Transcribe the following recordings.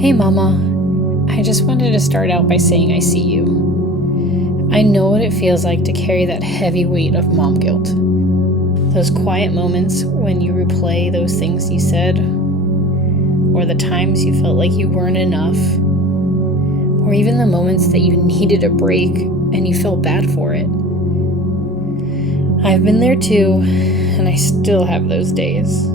Hey Mama, I just wanted to start out by saying I see you. I know what it feels like to carry that heavy weight of mom guilt. Those quiet moments when you replay those things you said, or the times you felt like you weren't enough, or even the moments that you needed a break and you felt bad for it. I've been there too, and I still have those days.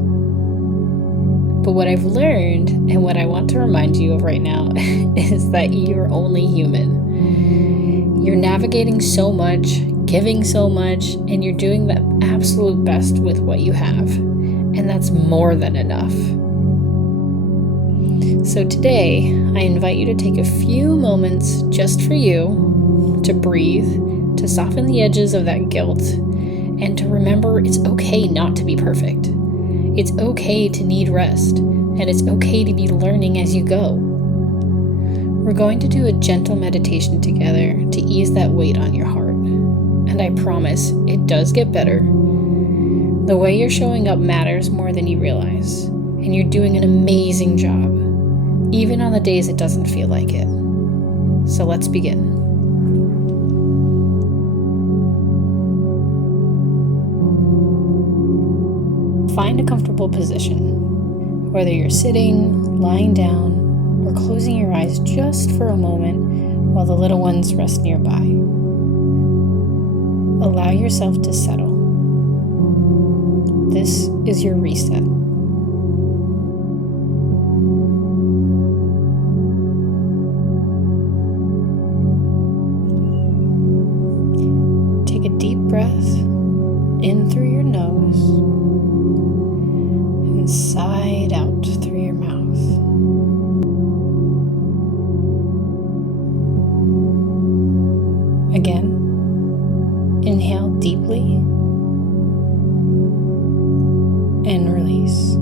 But what I've learned, and what I want to remind you of right now, is that you're only human. You're navigating so much, giving so much, and you're doing the absolute best with what you have. And that's more than enough. So today, I invite you to take a few moments just for you, to breathe, to soften the edges of that guilt, and to remember it's okay not to be perfect. It's okay to need rest, and it's okay to be learning as you go. We're going to do a gentle meditation together to ease that weight on your heart. And I promise, it does get better. The way you're showing up matters more than you realize, and you're doing an amazing job, even on the days it doesn't feel like it. So let's begin. Find a comfortable position, whether you're sitting, lying down, or closing your eyes just for a moment while the little ones rest nearby. Allow yourself to settle. This is your reset. Take a deep breath in through your nose. Side out through your mouth. Again, inhale deeply and release.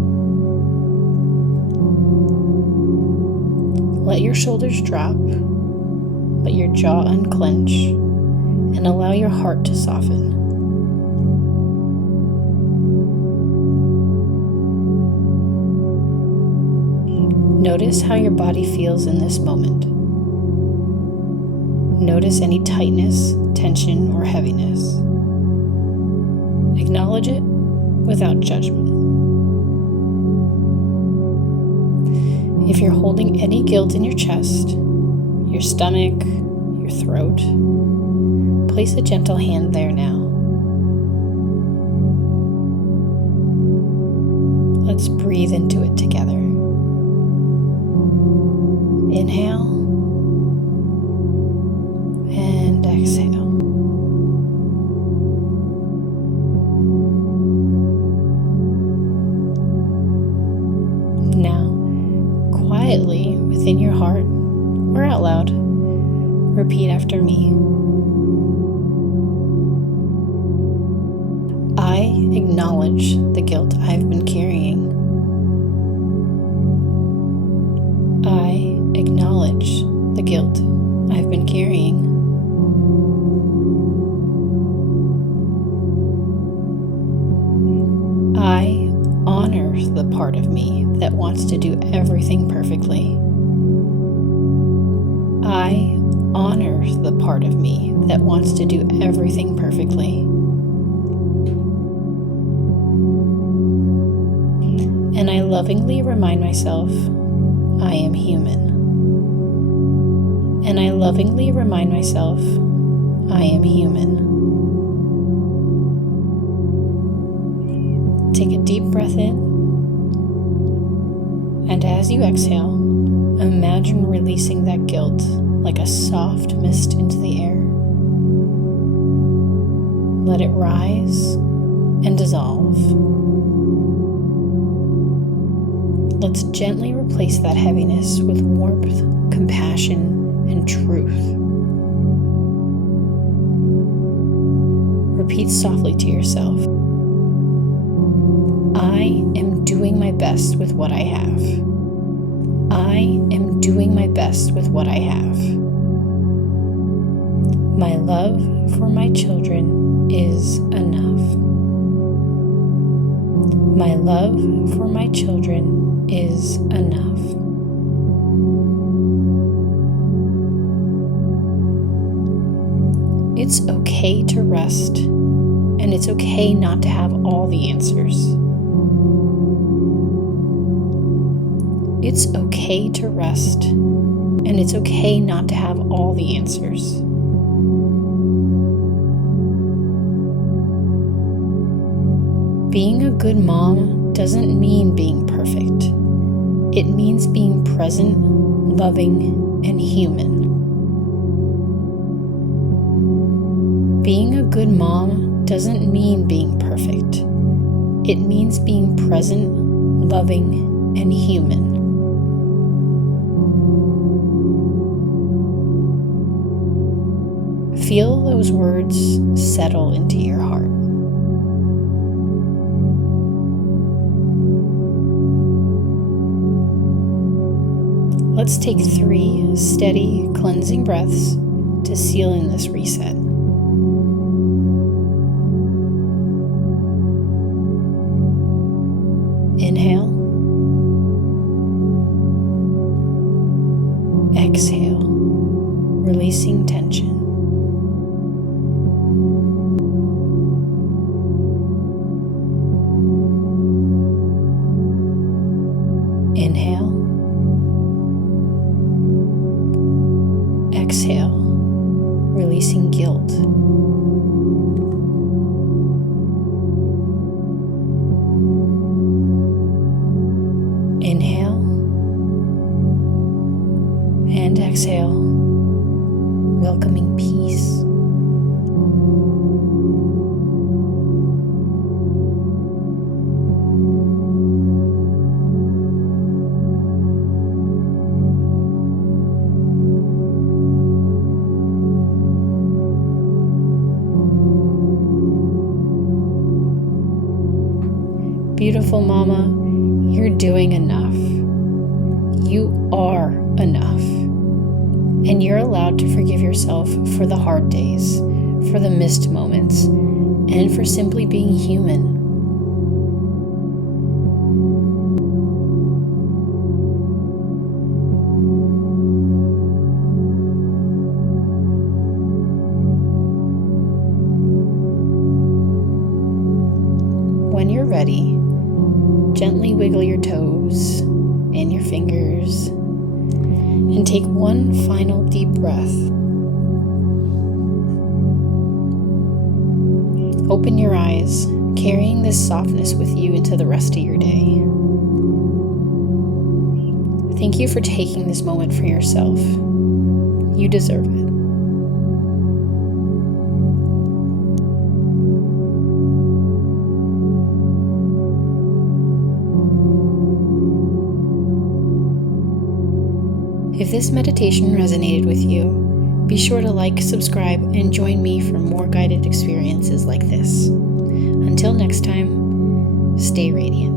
Let your shoulders drop, let your jaw unclench, and allow your heart to soften. Notice how your body feels in this moment. Notice any tightness, tension, or heaviness. Acknowledge it without judgment. If you're holding any guilt in your chest, your stomach, your throat, place a gentle hand there now. Let's breathe into it together. Inhale and exhale. Now, quietly within your heart or out loud, repeat after me. I acknowledge the guilt I've been carrying. I acknowledge the guilt I've been carrying. I honor the part of me that wants to do everything perfectly. I honor the part of me that wants to do everything perfectly. And I lovingly remind myself I am human. And I lovingly remind myself I am human. Take a deep breath in, and as you exhale, imagine releasing that guilt like a soft mist into the air. Let it rise and dissolve. Let's gently replace that heaviness with warmth, compassion, and truth. Repeat softly to yourself. I am doing my best with what I have. I am doing my best with what I have. My love for my children is enough. My love for my children is enough. It's okay to rest, and it's okay not to have all the answers. It's okay to rest, and it's okay not to have all the answers. Being a good mom doesn't mean being perfect. It means being present, loving, and human. Being a good mom doesn't mean being perfect. It means being present, loving, and human. Feel those words settle into your heart. Let's take 3 steady, cleansing breaths to seal in this reset. Inhale. Exhale, releasing tension. Inhale. Exhale, releasing guilt. Inhale and exhale, welcoming peace. Beautiful mama, you're doing enough. You are enough. And you're allowed to forgive yourself for the hard days, for the missed moments, and for simply being human. When you're ready, gently wiggle your toes and your fingers and take one final deep breath. Open your eyes, carrying this softness with you into the rest of your day. Thank you for taking this moment for yourself. You deserve it. If this meditation resonated with you, be sure to like, subscribe, and join me for more guided experiences like this. Until next time, stay radiant.